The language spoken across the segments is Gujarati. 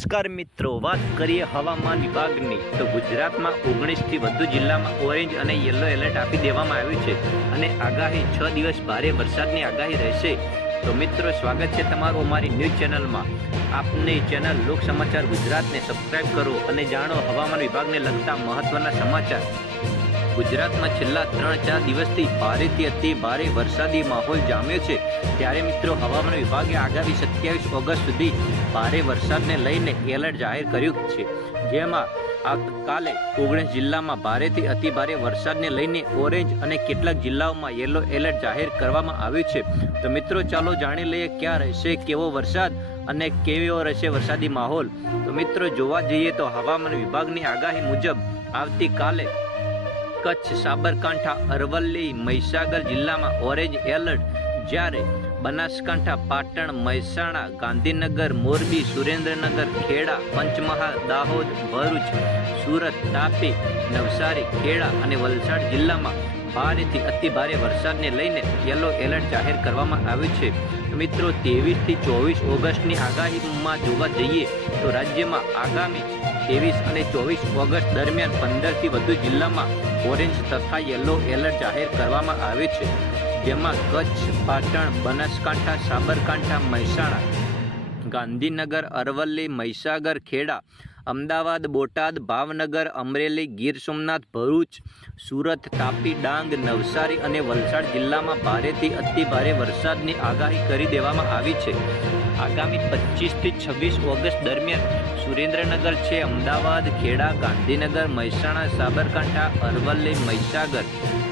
નમસ્કાર મિત્રો, વાત કરીએ હવામાન વિભાગની. તો ગુજરાતમાં ઓગણીસથી વધુ જિલ્લામાં ઓરેન્જ અને યલો એલર્ટ આપી દેવામાં આવ્યું છે અને આગાહી છ દિવસ ભારે વરસાદની આગાહી રહેશે. તો મિત્રો, સ્વાગત છે તમારું અમારી ન્યૂઝ ચેનલમાં. આપની ચેનલ લોક સમાચાર ગુજરાતને સબસ્ક્રાઈબ કરો અને જાણો હવામાન વિભાગને લગતા મહત્ત્વના સમાચાર. ગુજરાતમાં છેલ્લા ત્રણ ચાર દિવસથી ભારેથી અતિ ભારે વરસાદી માહોલ જામ્યો છે. ત્યારે મિત્રો હવામાન વિભાગે આગામી સત્યાવીસ ઓગસ્ટ સુધી ભારે વરસાદને લઈને એલર્ટ જાહેર કર્યું છે. જેમાં આ કાલે ઓગણીસ જિલ્લામાં ભારેથી અતિ ભારે વરસાદને લઈને ઓરેન્જ અને કેટલાક જિલ્લાઓમાં યલો એલર્ટ જાહેર કરવામાં આવ્યું છે. તો મિત્રો ચાલો જાણી લઈએ ક્યાં રહેશે કેવો વરસાદ અને કેવો રહેશે વરસાદી માહોલ. તો મિત્રો જોવા જઈએ તો હવામાન વિભાગની આગાહી મુજબ આવતીકાલે કચ્છ, સાબરકાંઠા, અરવલ્લી, મહીસાગર જિલ્લામાં ઓરેન્જ એલર્ટ. જ્યારે બનાસકાંઠા, પાટણ, મહેસાણા, ગાંધીનગર, મોરબી, સુરેન્દ્રનગર, ખેડા, પંચમહાલ, દાહોદ, ભરૂચ, સુરત, તાપી, નવસારી, ખેડા અને વલસાડ જિલ્લામાં ભારેથી અતિ ભારે વરસાદને લઈને યલો એલર્ટ જાહેર કરવામાં આવ્યું છે. મિત્રો, ત્રેવીસથી ચોવીસ ઓગસ્ટની આગાહીમાં જોવા જઈએ તો રાજ્યમાં આગામી ત્રેવીસ અને ચોવીસ ઓગસ્ટ દરમિયાન પંદરથી વધુ જિલ્લામાં ઓરેન્જ તથા યલો એલર્ટ જાહેર કરવામાં આવે છે. જેમાં કચ્છ, પાટણ, બનાસકાંઠા, સાબરકાંઠા, મહેસાણા, ગાંધીનગર, અરવલ્લી, મહીસાગર, ખેડા, અમદાવાદ, બોટાદ, ભાવનગર, અમરેલી, ગીર સોમનાથ, ભરૂચ, સુરત, તાપી, ડાંગ, નવસારી અને વલસાડ જિલ્લામાં ભારેથી અતિ ભારે વરસાદની આગાહી કરી દેવામાં આવી છે. આગામી પચીસથી છવ્વીસ ઓગસ્ટ દરમિયાન સુરેન્દ્રનગર છે અમદાવાદ, ખેડા, ગાંધીનગર, મહેસાણા, સાબરકાંઠા, અરવલ્લી, મહીસાગર,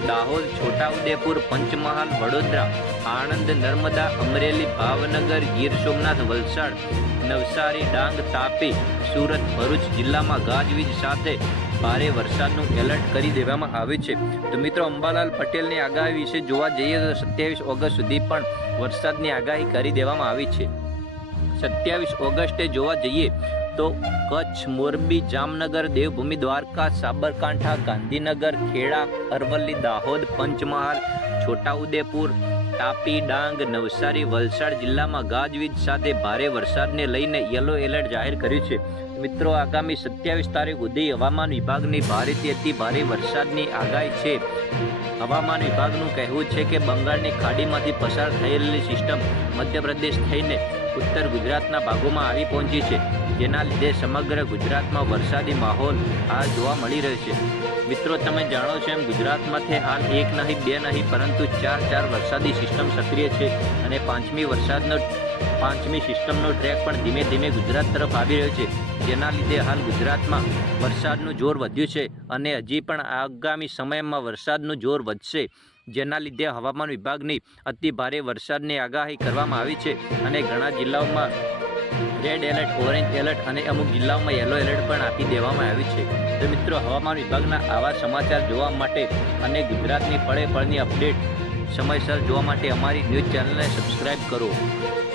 દાહોદ, છોટાઉદેપુર, પંચમહાલ, વડોદરા, આણંદ, નર્મદા, અમરેલી, ભાવનગર, ગીર સોમનાથ, વલસાડ, નવસારી, ડાંગ, તાપી, સુરત, ભરૂચ જિલ્લામાં ગાજવીજ સાથે ભારે વરસાદનું એલર્ટ કરી દેવામાં આવ્યું છે. તો મિત્રો, અંબાલાલ પટેલની આગાહી વિશે જોવા જઈએ તો સત્યાવીસ ઓગસ્ટ સુધી પણ વરસાદની આગાહી કરી દેવામાં આવી છે. સત્યાવીસ ઓગસ્ટે જોવા જઈએ તો કચ્છ, મોરબી, જામનગર, દેવભૂમિ, દ્વારકા, સાબરકાંઠા, ગાંધીનગર, ખેડા, અરવલ્લી, દાહોદ, પંચમહાલ, છોટાઉદેપુર, તાપી, ડાંગ, નવસારી, વલસાડ જિલ્લામાં ગાજવીજ સાથે ભારે વરસાદને લઈને યલો એલર્ટ જાહેર કર્યું છે. મિત્રો, આગામી સત્યાવીસ તારીખ સુધી હવામાન વિભાગની ભારેથી અતિ ભારે વરસાદની આગાહી છે. હવામાન વિભાગનું કહેવું છે કે બંગાળની ખાડીમાંથી પસાર થયેલી સિસ્ટમ મધ્યપ્રદેશ થઈને ઉત્તર ગુજરાતના ભાગોમાં આવી પહોંચી છે, જેના લીધે સમગ્ર ગુજરાતમાં વરસાદી માહોલ હાલ જોવા મળી રહ્યો છે. મિત્રો, તમે જાણો છો એમ ગુજરાતમાંથી હાલ એક નહીં, બે નહીં, પરંતુ ચાર ચાર વરસાદી સિસ્ટમ સક્રિય છે અને પાંચમી વરસાદનો, પાંચમી સિસ્ટમનો ટ્રેક પણ ધીમે ધીમે ગુજરાત તરફ આવી રહ્યો છે, જેના લીધે હાલ ગુજરાતમાં વરસાદનું જોર વધ્યું છે અને હજી પણ આગામી સમયમાં વરસાદનું જોર વધશે. જેના લીધે હવામાન વિભાગની અતિ ભારે વરસાદની આગાહી કરવામાં આવી છે અને ઘણા જિલ્લાઓમાં રેડ એલર્ટ, ઓરેન્જ એલર્ટ અને અમુક જિલ્લાઓમાં યલો એલર્ટ પણ આપી દેવામાં આવી છે. તો મિત્રો, હવામાન વિભાગના આવા સમાચાર જોવા માટે અને ગુજરાતની પળે પળની અપડેટ સમયસર જોવા માટે અમારી ન્યૂઝ ચેનલને સબસ્ક્રાઈબ કરો.